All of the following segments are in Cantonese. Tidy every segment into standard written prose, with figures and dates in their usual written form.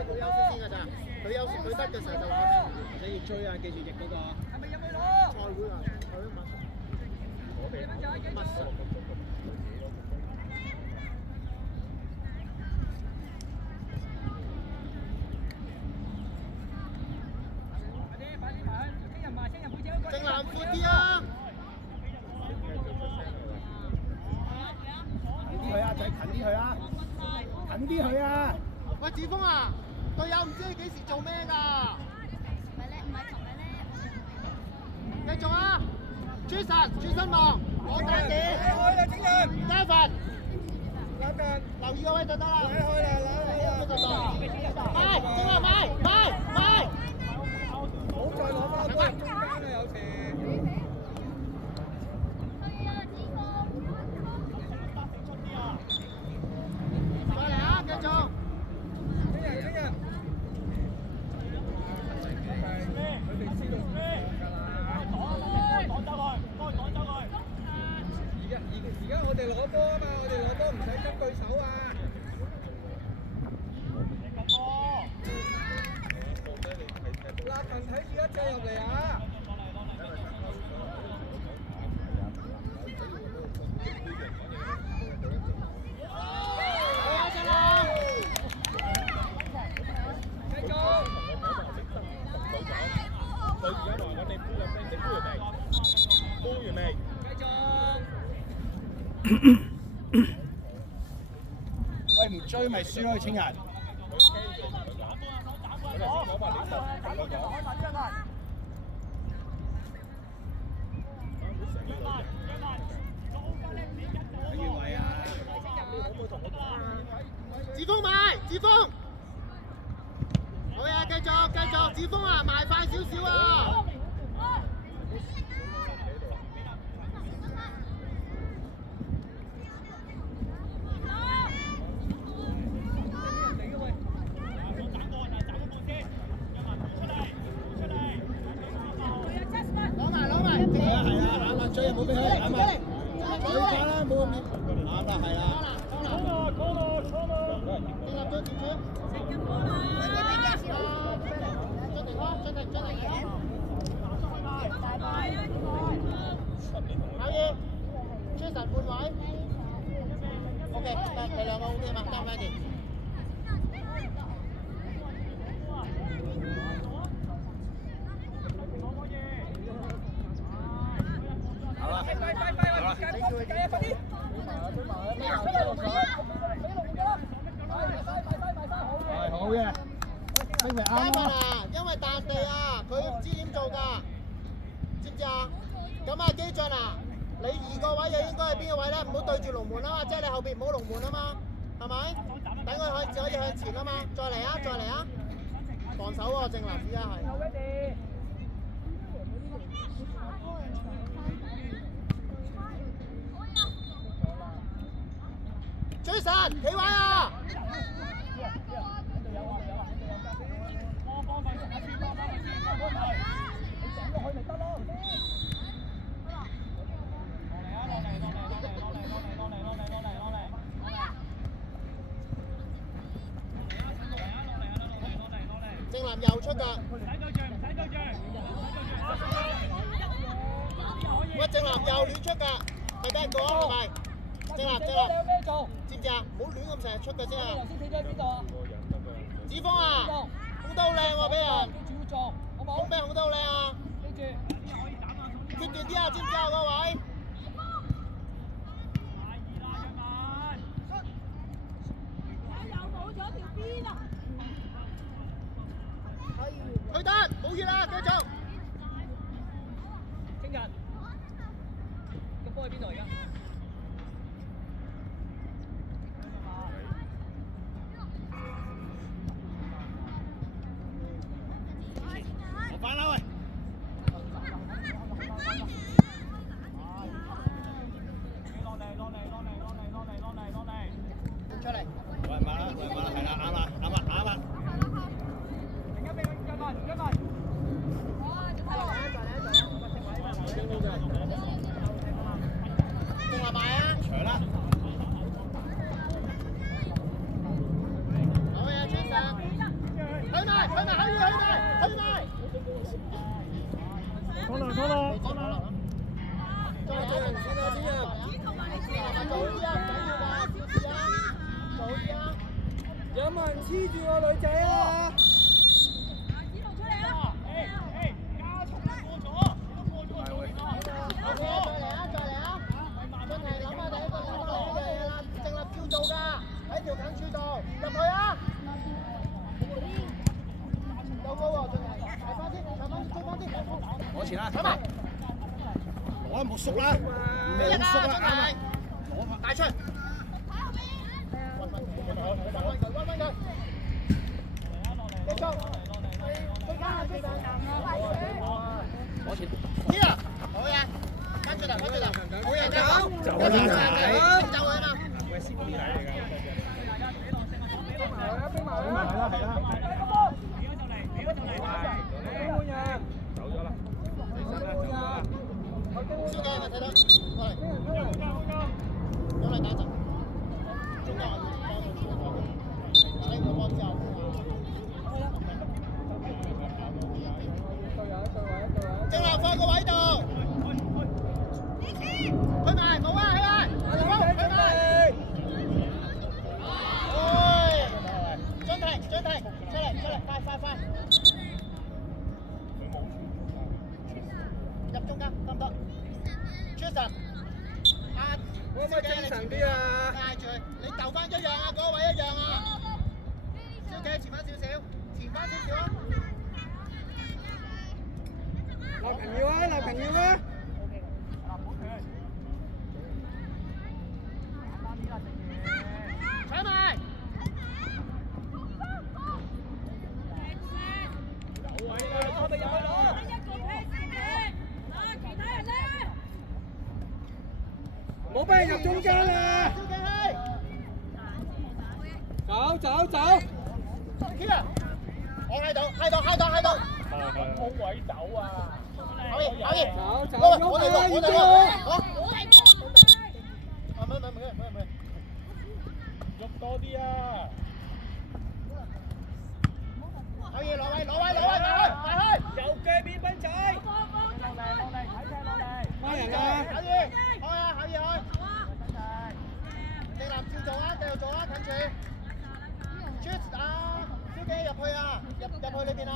係佢休息先㗎咋，佢休息佢得嘅時候就開始。唔使要追啊，記住翼嗰個。係咪入去攞？賽會啊，賽會乜事？正南闊啲啊！近啲佢啊，仔近啲佢啊，近啲佢啊！喂，子峰啊，隊友唔知你幾時做咩㗎？繼續啊！朱神，轉身望，我打點。開啦，整人。David，拉近。留意個位就得啦。拉開啦，拉開啦。買，正話買。唔好再攞翻波中間啦，有時。再嚟啊！繼續。整人。佢哋知道咩㗎啦？而家我哋攞波啊嘛，我哋攞波唔使跟對手啊。拉近睇住一隻入嚟啊！繼續。佢而家話緊你杯完未？繼續。喂，唔追咪輸咯，青人。子峰買，子峰。好嘢，繼續，子峰啊，埋快少少啊！攞埋，係啊，啱啦，追又冇俾佢，啱啦，追翻啦，冇咁啱啦，係啦。Jason 半位 ，OK， 你兩個 OK 嘛？交翻啲。好啦，快，快啲！係好嘅，明明啱啦。因為彈地啊，佢唔知點做㗎，知唔知啊？咁啊，基俊啊，你2個位就應該係邊個位咧？唔好對住龍門啊嘛，即係你後邊唔好龍門啊嘛，係咪？等佢可以向前啊嘛，再嚟啊！防守喎，正南而家係。Jason， 企位啊！正南右出㗎。喂，正南右亂出㗎，係俾人講係咪？正南，知唔知啊？唔好亂咁成日出嘅先啊！子峰啊，控得好靚喎，俾人。控咩控得好靚啊？決斷啲啊，知唔知啊？嗰位。佢得，冇嘢啦，繼續。聽日個波喺邊度而家？翻啦喂！出嚟。喂，慢啦，係啦，啱啦。而家俾佢一萬。埋，可以，拖落，再做人先啦，先啊！有冇人黐住個女仔啊？喺條近處度入去啊！有冇喎？進嚟，睇翻先，追翻先。攞錢啦！睇埋，攞冇縮啦，俾人冇縮啦，啱啊！攞帶出，溫佢，繼續，攞錢。呢啊，好嘢，跟住嚟，好嘢，走佢啊嘛！喂，師兄嚟㗎。飛埋啦！走咗啦，小姐，我睇到，過嚟，有嚟打陣，中間我幫之後。正流放個位度，去埋冇啊，去埋。進停，出嚟，快！入中間得唔得？出神，可唔可以精神啲啊？嗌住佢，你鬥翻一樣啊，嗰位一樣啊。小姐前翻少少啊！立平要啊！搶埋！冇俾人入中間啊！走！ Here， 我喺度。空位走啊！可以，走！我哋，好。唔係，喐多啲啊！可以攞位，快去！右腳邊分仔，孖人啊！可以，正南照做啊，繼續做啊，近住。Shoot 啊，小姐入去啊，入去裏邊啊。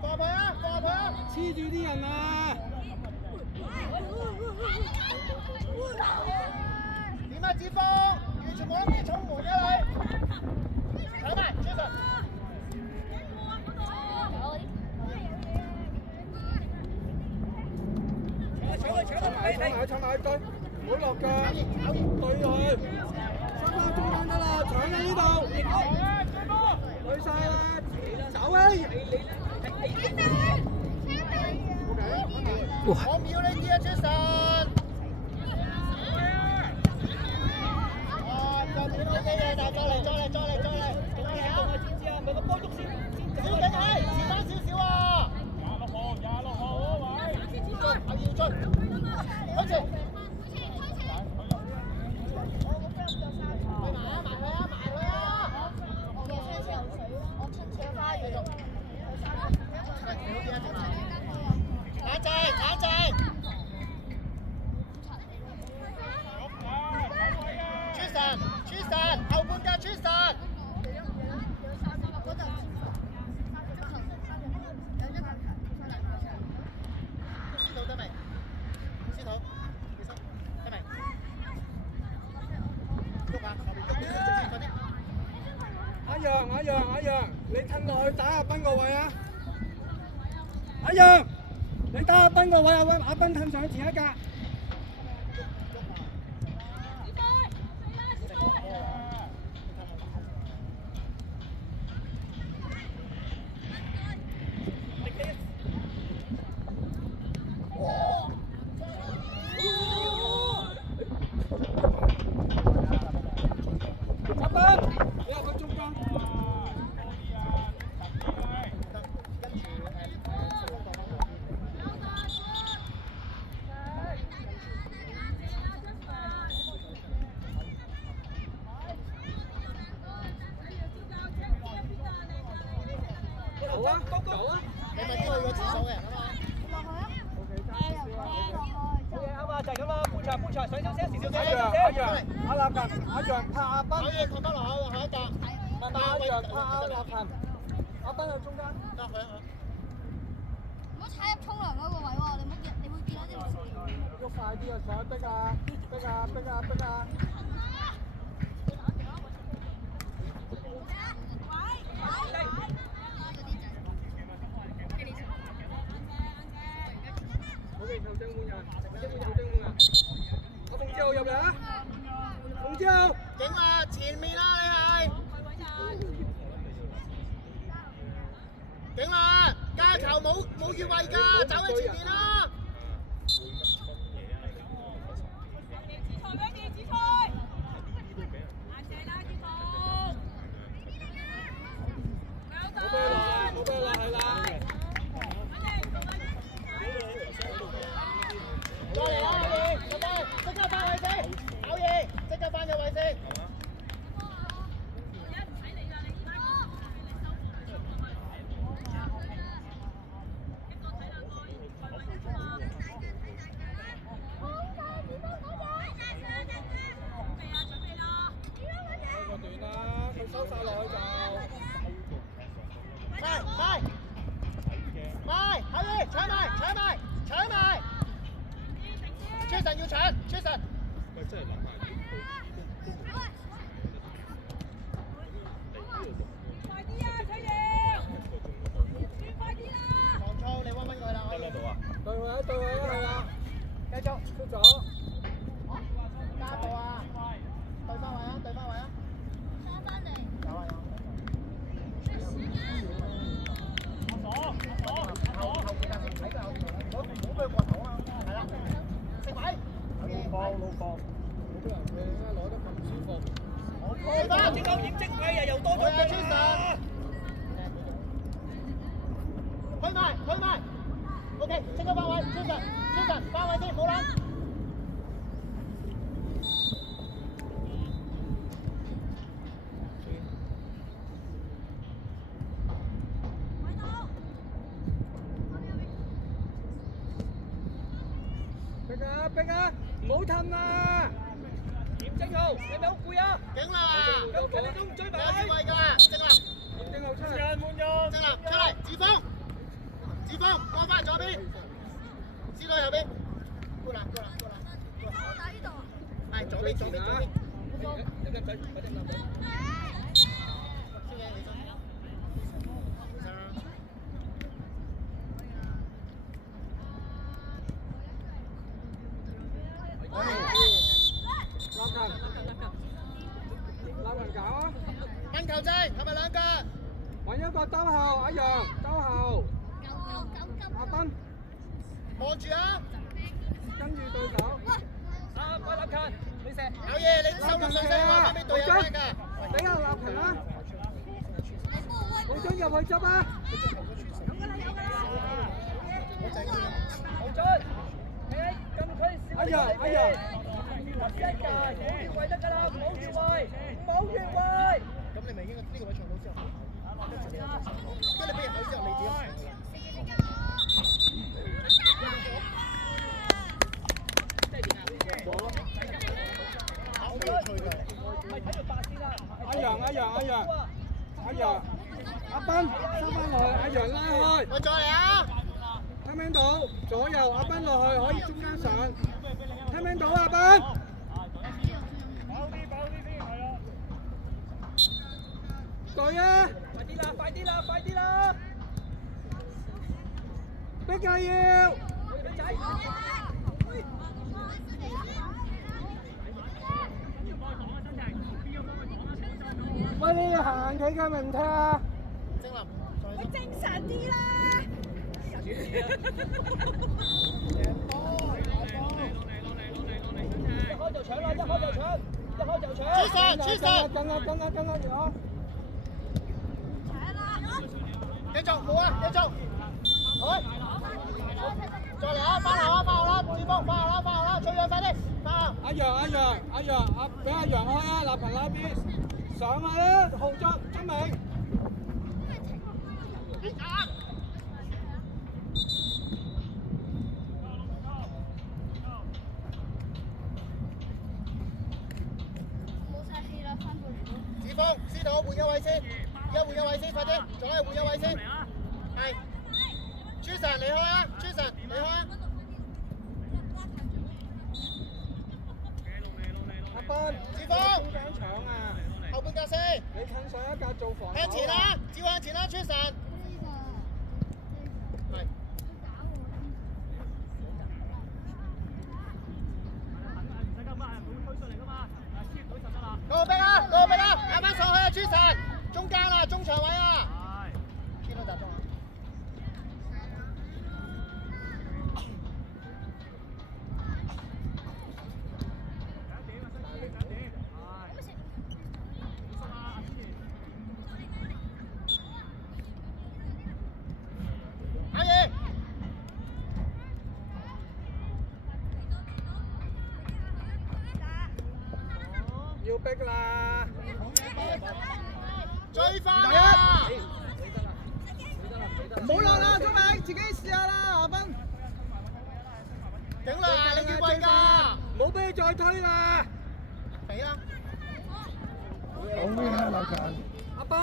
過去啊！黐住啲人啊！點啊，子峰？完全冇諗住衝門嘅你。睇埋，出神。搶埋一隊，唔好落腳，對佢，收翻中間得啦，搶喺呢度，對晒啦，走啊！我秒呢啲啊，出神！就秒呢啲嘢，但係再嚟！咪個波喐先，小景係遲翻少少啊！26號嗰位，要追，開始。冷靜！出神！後半格出神！司徒得未？司徒，起身，得未？喐啊！後面喐，快啲！阿陽，你褪落去打阿斌個位啊！阿陽，你打阿斌個位，阿斌褪上前一格。走啊，走啊！你咪邊個去個廁所嘅人啊嘛？ 啱啊，就係咁啦，半場上少少，時少少，阿立勤，阿楊拍阿斌，可以褪翻落口下一格。慢慢阿楊拍阿立勤，阿斌喺中間。得佢啊！唔好踩入沖涼嗰個位喎，你會見到啲樹。喐快啲啊！上逼啊！逼啊！逼啊！逼啊！好嘅，球證換人，阿馮之浩入嚟啊！馮之浩，景啊，前面啊，你係景啊，加球冇越位㗎，走喺前面啦！冇俾啦，係啦。過嚟啦，你哋，即刻翻位先，搞嘢，即刻翻入位先。個段啦，佢收晒落去就。快，可以搶埋，車神要搶，車神。喂，真係諗下。快啲啊，崔爺！快啲啦！防錯，你溫佢啦。得啦，到啊。對位啊，係啦。繼續出咗。加步啊！對翻位啊！翻返嚟。有啊。後邊但係唔睇佢後邊，唔好俾佢過頭啊！係啦，食位。老放，好多人嘅，攞得咁舒服。對翻。整夠驗精貴啊，又多咗車神。去埋。OK， 即刻翻位，車神翻位先，冇諗。逼啊！唔好褪啊！嚴正浩，你咪好攰啊！景啦！咁你都唔追埋？有越位㗎，正啦！嚴正浩出嚟。正啦，出嚟，志峰，過翻左邊，師隊右邊，過啦。我打呢度。係左邊。你得唔得？快啲諗諗。小野起身。立勤搞啊！問球證係咪兩腳？揾一個兜後，阿楊兜後，阿斌望住啊！跟住對手。啊！喂，立勤，你射。有嘢，你收落水聲，話俾隊友聽㗎。俾阿立勤啊！好將入去執啊！好進。阿楊，越位得㗎啦，唔好越位。咁你咪應該呢個位唱到之後，跟住俾人口之後，你自己。阿楊，阿斌收翻落去，阿楊拉開。我再嚟啊！聽唔聽到？左右阿斌落去，可以中間上。聽唔聽到阿斌？對啊！快啲啦！逼啊要！喂，你要行企嘅咪唔聽啊？精林，精神啲啦！一開就搶啦！出神！跟啊！繼續冇啊！繼續，好，再嚟啊！翻後啦！志峰，翻後啦！最遠快啲，翻後。阿楊，俾阿楊開啊！立勤那邊上去啦！浩作，張明。子峰，司徒換個位先，而家換個位先，快啲，仲可以換個位先。係。朱神離開啊！朱神離開啊！阿斌，子峰，中間搶啊！後半格先。你趁上一格做防守。向前啦，照向前啦，朱神。係。過壁啦，過壁啦，啱啱上去啊，朱神，中間啊，中場位啊。邊度集中啊？阿爺。要逼啦！追翻啊！唔好落啦，鐘明，自己試下啦，阿斌。頂啦，你要跪㗎！唔好俾佢再推啦！俾啦！好咩啊，劉強？阿斌，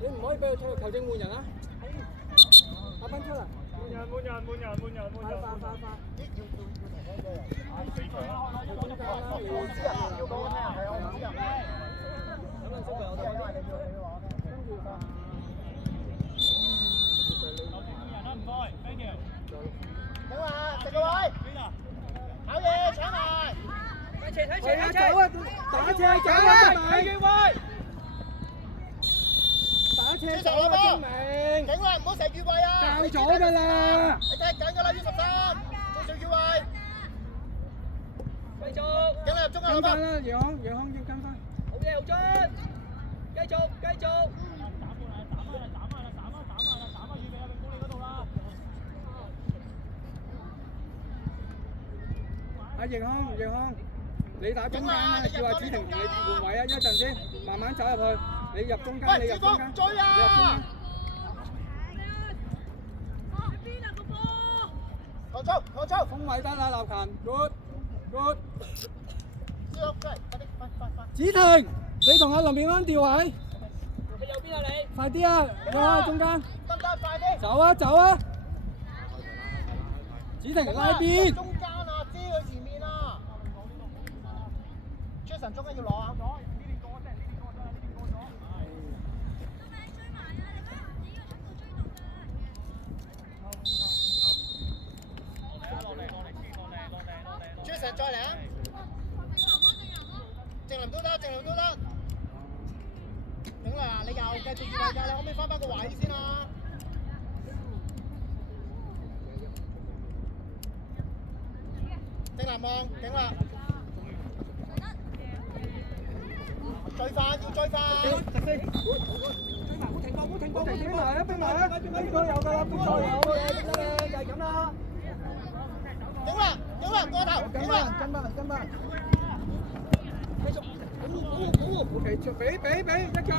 你唔可以俾佢推，球證換人啊！阿斌出嚟。換人！快！我知啊，要講聽啊，係我知啊。等下，食個位。考嘢，搶埋。係啊，走啊！打斜走啊！睇機會。打斜走啊！鐘明。頂啦，唔好成越位啊！教咗㗎啦！你踢緊㗎啦，U13，仲上越位。繼續，頂啦，入中啊，跟翻啦，楊康要跟翻。好嘢，豪俊，繼續。阿葉康，你打中間啦，叫阿子婷同你換位啊，一陣先，慢慢走入去，你入中間，你入中間，追啊！抗衝，封位得啦，立勤 ，good。子婷，你同阿林妙安調位。去右邊啊你！快啲啊！你喺中間。得快啲！走啊！子婷拉邊。中間啊，遮佢前面啊！Jason 中間要攞啊！Jason 再嚟啊！正林都得。頂啦，你又繼續越位㗎，你可唔可以翻返個位先啊？正林望，頂啦！追翻！追埋啊！邊個有㗎啦？邊個有嘅？就係咁啦。頂啦！過頭！頂啦！跟翻。繼續。O.K. 俾一腳。哎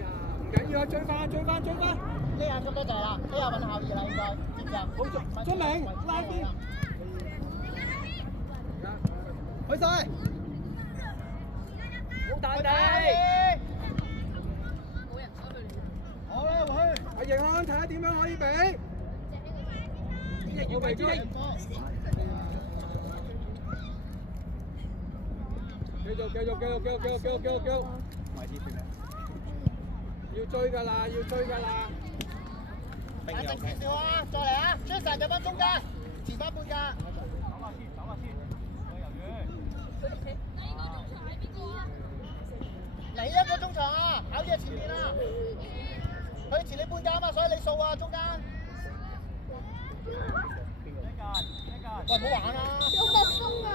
呀，唔緊要啊，追翻。呢下咁多謝啦，呢下揾效兒啦，應該知唔知啊？好，鐘明拉邊。去晒。好大地。好啦，阿葉康睇下點樣可以俾。我俾追。繼續。要追㗎啦！冷靜少少啊，再嚟啊 ！Jason 入翻中間，前翻半格。嚟一個中場啊，考嘢前面啊，佢前你半格啊嘛，所以你掃啊中間。喂，唔好玩啦！有冇風啊？